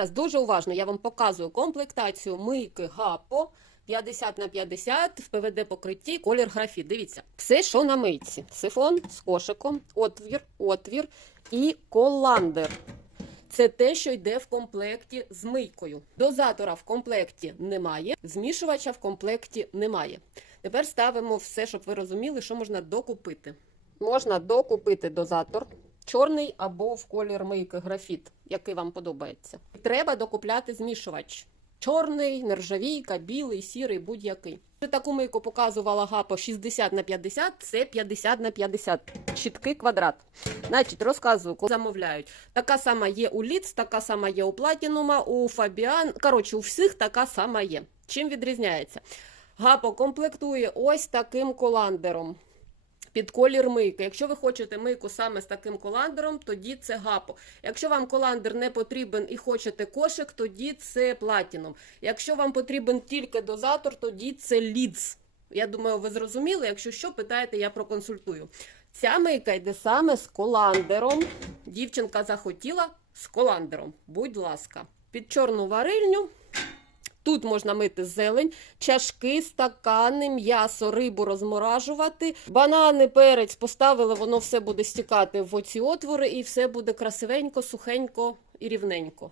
зараз дуже уважно я вам показую комплектацію мийки Гапо 50 на 50 в ПВД покритті, колір графіт. Дивіться, все, що на мийці: сифон з кошиком, отвір, отвір і коландер. Це те, що йде в комплекті з мийкою. Дозатора в комплекті немає, змішувача в комплекті немає. Тепер ставимо все, щоб ви розуміли, що можна докупити. Можна докупити дозатор чорний або в колір мийки графіт, який вам подобається. Треба докупляти змішувач. Чорний, нержавійка, білий, сірий, будь-який. Таку мийку показувала гапо 60 на 50, це 50 на 50. Чіткий квадрат. Значить, розказую, коли замовляють. Така сама є у Ліц, така сама є у Платінума, у Фабіан. Коротше, у всіх така сама є. Чим відрізняється? Гапо комплектує ось таким коландером. Під колір мийки. Якщо ви хочете мийку саме з таким коландером, тоді це гапо. Якщо вам коландер не потрібен і хочете кошик, тоді це платіном. Якщо вам потрібен тільки дозатор, тоді це лідз. Я думаю, ви зрозуміли. Якщо що, питаєте, я проконсультую. Ця мийка йде саме з коландером. Дівчинка захотіла з коландером. Будь ласка, під чорну варильню. Тут можна мити зелень, чашки, стакани, м'ясо, рибу розморажувати. Банани, перець поставили, воно все буде стікати в оці отвори, і все буде красивенько, сухенько і рівненько.